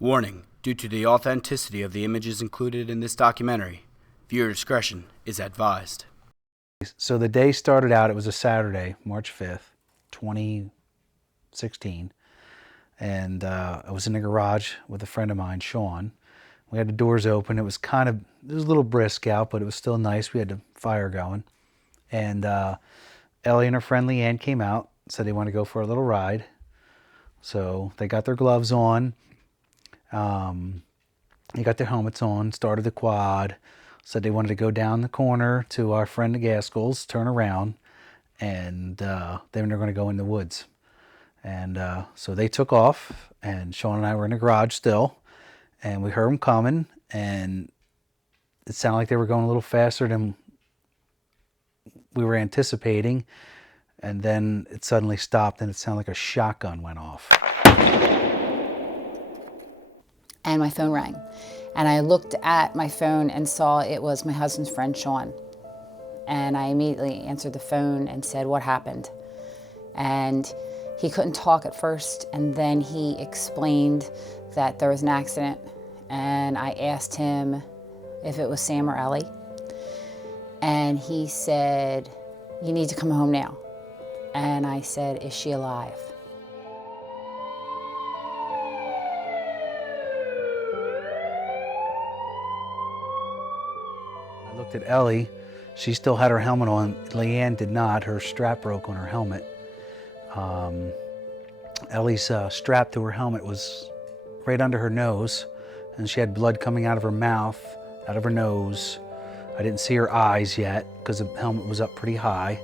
Warning, due to the authenticity of the images included in this documentary, viewer discretion is advised. So the day started out, it was a Saturday, March 5th, 2016. And I was in the garage with a friend of mine, Sean. We had the doors open. It was a little brisk out, but it was still nice. We had the fire going. And Ellie and her friend Leanne came out, said they wanted to go for a little ride. So they got their gloves on. They got their helmets on, started the quad, said they wanted to go down the corner to our friend the Gaskell's, turn around, and then they're going to go in the woods. And so they took off, and Sean and I were in the garage still, and we heard them coming, and it sounded like they were going a little faster than we were anticipating, and then it suddenly stopped, and it sounded like a shotgun went off. And my phone rang. And I looked at my phone and saw it was my husband's friend, Sean. And I immediately answered the phone and said, "What happened?" And he couldn't talk at first, and then he explained that there was an accident. And I asked him if it was Sam or Ellie. And he said, "You need to come home now." And I said, "Is she alive?" I looked at Ellie. She still had her helmet on. Leanne did not. Her strap broke on her helmet. Ellie's strap to her helmet was right under her nose, and she had blood coming out of her mouth, out of her nose. I didn't see her eyes yet because the helmet was up pretty high.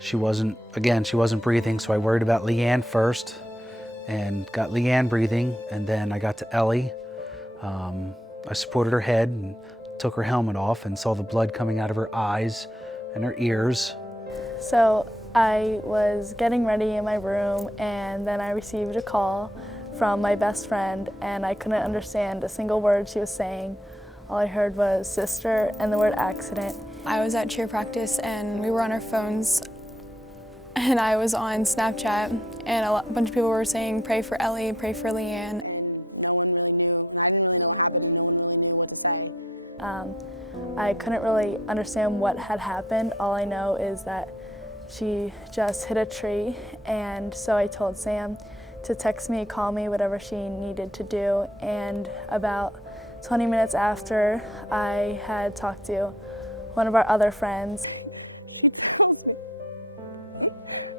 She wasn't breathing, so I worried about Leanne first and got Leanne breathing, and then I got to Ellie. I supported her head and took her helmet off and saw the blood coming out of her eyes and her ears. So I was getting ready in my room, and then I received a call from my best friend, and I couldn't understand a single word she was saying. All I heard was sister and the word accident. I was at cheer practice and we were on our phones, and I was on Snapchat, and a bunch of people were saying, "Pray for Ellie, pray for Leanne." And no one really knew, and I didn't really know what happened, and no one really knew what to say. I couldn't really understand what had happened. All I know is that she just hit a tree, and so I told Sam to text me, call me, whatever she needed to do. And about 20 minutes after I had talked to one of our other friends, she tells me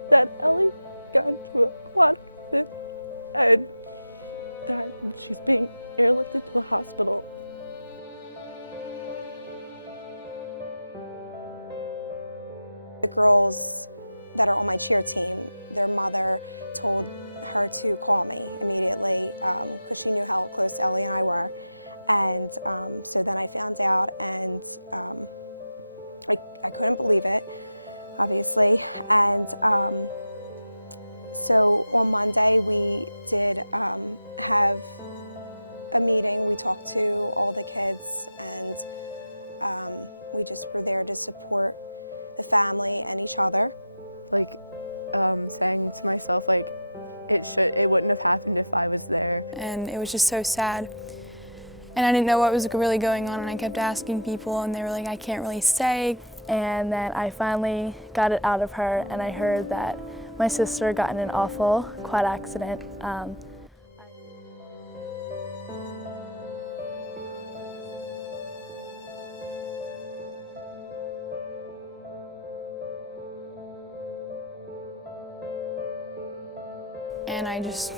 that Ellie got into a quad accident and that she's being airlifted to the hospital. The girls that are on my cheer team, their mother told her to call me immediately because she knew how close Ellie and I were. And so then I found out, and I couldn't believe it, obviously. And so on Monday we did have a meeting. We talked to all the kids, and we just were there to support the family and each other. Saying to myself, it wouldn't have happened if I was there. And it was just so sad. And I didn't know what was really going on, and I kept asking people, and they were like, "I can't really say." And then I finally got it out of her, and I heard that my sister got in an awful quad accident. And I just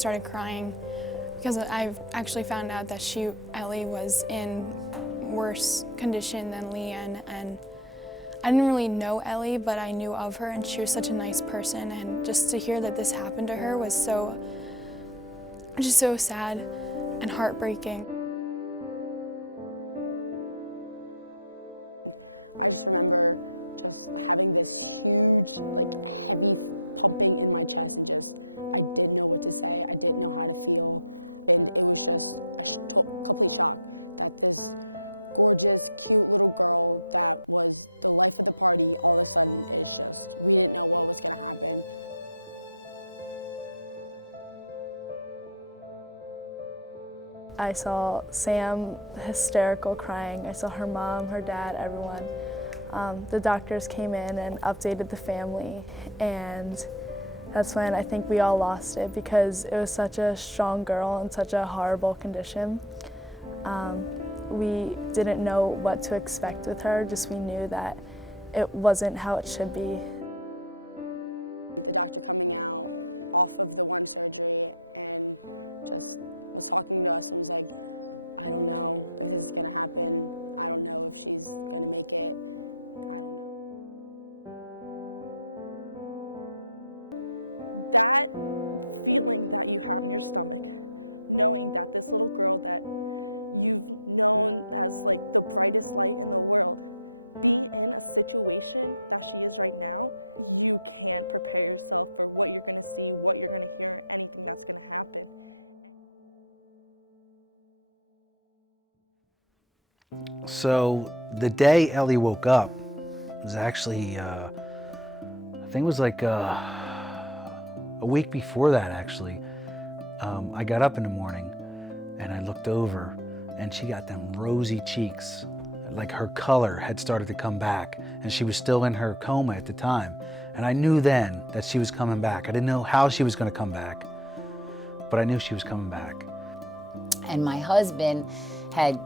started crying because I've actually found out that Ellie was in worse condition than Leanne, and I didn't really know Ellie, but I knew of her, and she was such a nice person, and just to hear that this happened to her was just so sad and heartbreaking. I just remember just having this huge, heavy pumping in my chest, and I didn't know what to say. I didn't know how to feel. And it was just a complete shock that this gorgeous, cute little girl that was the life of the party all of a sudden is we didn't know what was gonna happen. I saw Sam hysterical crying. I saw her mom, her dad, everyone. The doctors came in and updated the family, and that's when I think we all lost it because it was such a strong girl in such a horrible condition. We didn't know what to expect with her, just we knew that it wasn't how it should be. The doctor coming out off of the one surgery and just was talking to us and was like, I don't know if this is gonna happen. I don't know if she's gonna make it. I don't know. That feeling that you have in your stomach, knowing that this little girl that you've known as like the brightest light in the world, be in a situation that she is right now, you can't prepare yourself for what you're gonna see, what you're gonna hear, anything that's gonna happen. So the day Ellie woke up was actually, I think it was like a week before that actually. I got up in the morning and I looked over and she got them rosy cheeks. Like her color had started to come back and she was still in her coma at the time. And I knew then that she was coming back. I didn't know how she was gonna come back, but I knew she was coming back. And my husband had,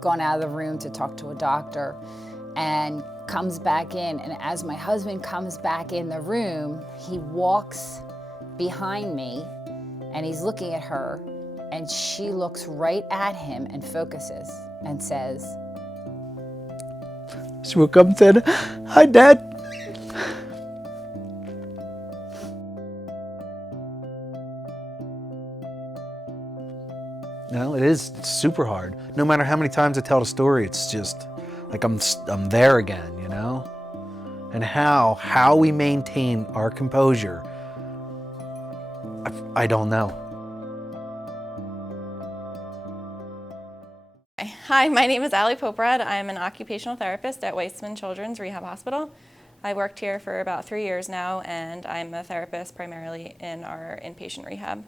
gone out of the room to talk to a doctor and comes back in. And as my husband comes back in the room, he walks behind me and he's looking at her and she looks right at him and focuses and says, She woke up and said, "Hi, Dad." It's super hard. No matter how many times I tell the story, it's just like I'm there again, And how we maintain our composure, I don't know. Hi, my name is Ellie McCloskey. I'm an occupational therapist at Weissman Children's Rehab Hospital. I worked here for about 3 years now, and I'm a therapist primarily in our inpatient rehab.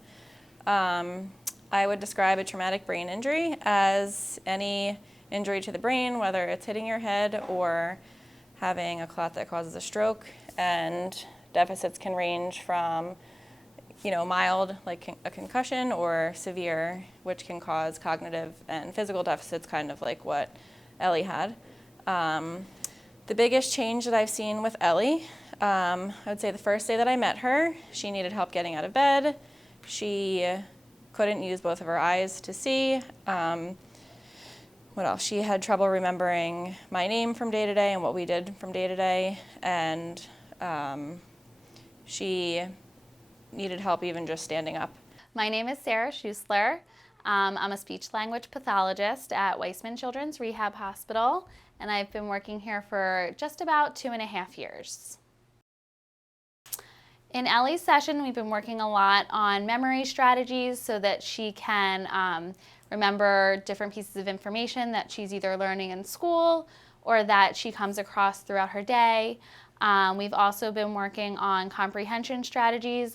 I would describe a traumatic brain injury as any injury to the brain, whether it's hitting your head or having a clot that causes a stroke, and deficits can range from mild, like a concussion, or severe, which can cause cognitive and physical deficits, kind of like what Ellie had. The biggest change that I've seen with Ellie, I would say the first day that I met her, she needed help getting out of bed. She couldn't use both of her eyes to see. What else? She had trouble remembering my name from day to day and what we did from day to day. And she needed help even just standing up. My name is Sarah Schusler. I'm a speech-language pathologist at Weissman Children's Rehab Hospital, and I've been working here for just about 2.5 years. In Ellie's session, we've been working a lot on memory strategies so that she can remember different pieces of information that she's either learning in school or that she comes across throughout her day. We've also been working on comprehension strategies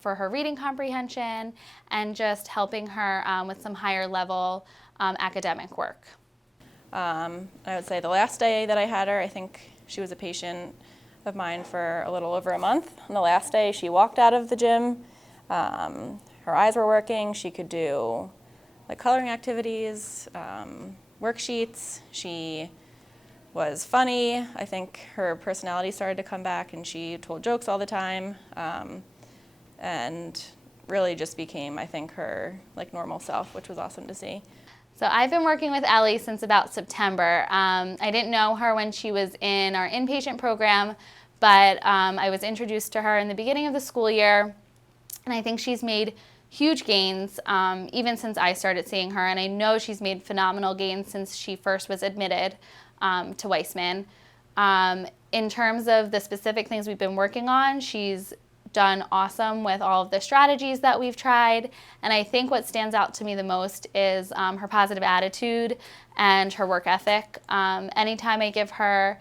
for her reading comprehension and just helping her with some higher level academic work. I would say the last day that I had her, I think she was a patient of mine for a little over a month. On the last day, she walked out of the gym. Her eyes were working. She could do like coloring activities, worksheets. She was funny. I think her personality started to come back and she told jokes all the time, and really just became, I think, her like normal self, which was awesome to see. So I've been working with Ellie since about September. I didn't know her when she was in our inpatient program, but I was introduced to her in the beginning of the school year, and I think she's made huge gains even since I started seeing her, and I know she's made phenomenal gains since she first was admitted to Weissman. In terms of the specific things we've been working on, she's done awesome with all of the strategies that we've tried, and I think what stands out to me the most is her positive attitude and her work ethic. Anytime I give her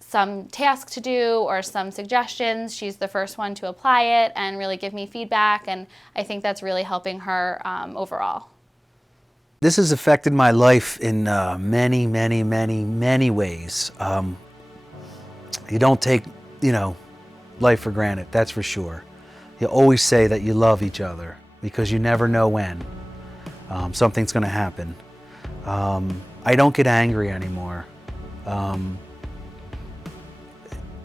some task to do or some suggestions, she's the first one to apply it and really give me feedback, and I think that's really helping her overall. This has affected my life in many, many, many, many ways. You don't take, life for granted, that's for sure. You always say that you love each other because you never know when something's going to happen. I don't get angry anymore.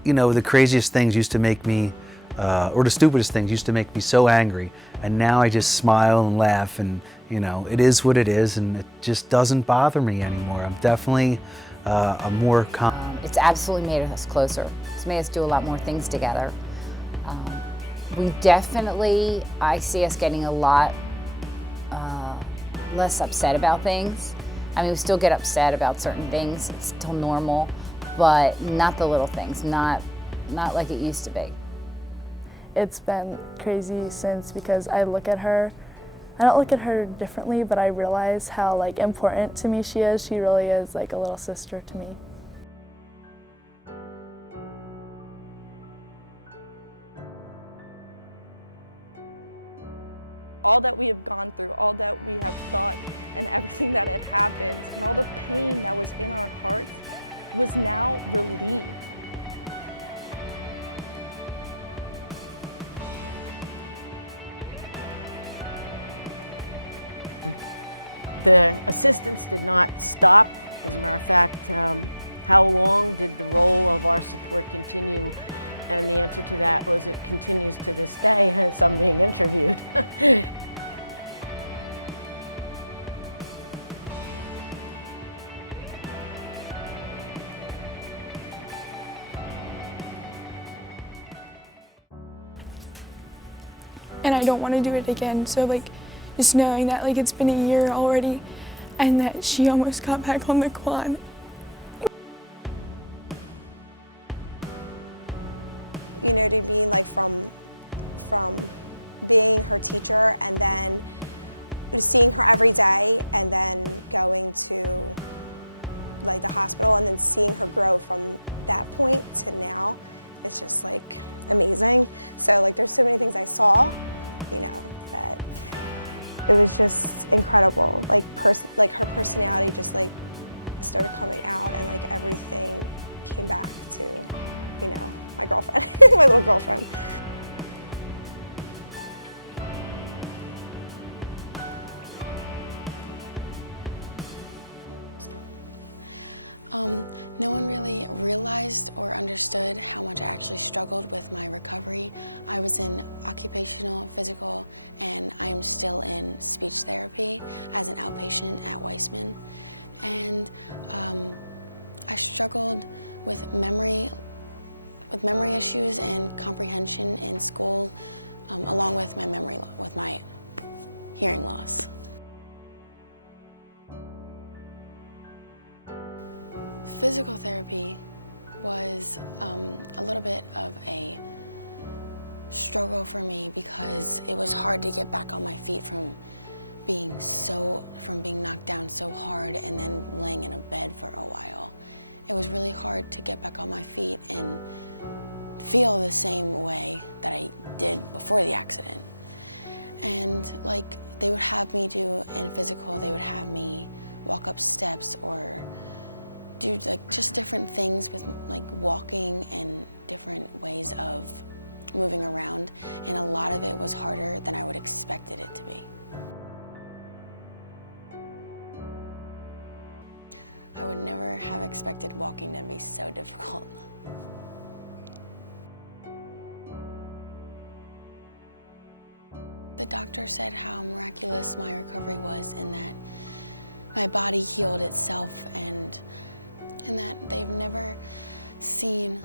The craziest things used to make me, or the stupidest things used to make me so angry, and now I just smile and laugh, and it is what it is, and it just doesn't bother me anymore. I'm definitely a more calm. It's absolutely made us closer. It's made us do a lot more things together. I see us getting a lot less upset about things. I mean, we still get upset about certain things. It's still normal, but not the little things, not like it used to be. It's been crazy because I look at her, I don't look at her differently, but I realize how important to me she is. She really is like a little sister to me. All that we have gone through, all that we have thought, and everything that had happened, and all the pain that was in our hearts was now relieved. The assistance did not stop. As a matter of fact, how long did the role of our support continue? And the answer to that was it continues to this day as I'm being interviewed. And I don't want to do it again. So just knowing that it's been a year already and that she almost got back on the quad. To me, from being her teacher and then seeing her every day and then going to the hospital and then seeing her grow from that point to now, it's just amazing. So there's so many things I saw, that it was just incredible. Her personality just started coming out and everything came back to, my girlfriend, my little girlfriend. No one really realized or understood how much I actually struggled with my recovery. I was in occupational, physical, and I am still in speech therapy as an outpatient at Weissman. And I struggled with memory issues and comprehension in school, along with my hearing loss. Physical therapy was a little bit of a struggle for me because it was hard to get back on my feet from being knocked down so hard and then laying in a bed for a while. It was really hard to get back on my feet and feel the same way that I did before the accident. And they would have me do in physical, they would have me walk up steps or do just different things with walking and different ways of moving around, and a lot of it was harder than I would expected it to be. I would never have expected walking to be so difficult. The doctor said how miraculous my recovery was in that my body healed itself and that they've never seen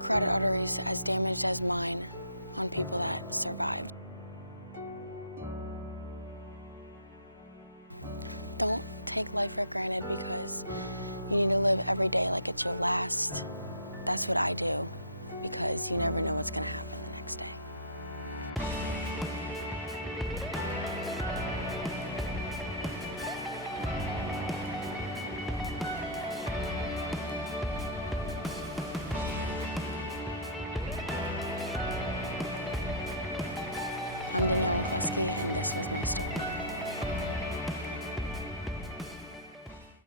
carotid arteries as damaged as mine on people that survived. Don't take life for granted because you need to live every day like it's your last. That's what I do because you never know what's going to happen the next day. I'm Ellie McCloskey, and this was my story.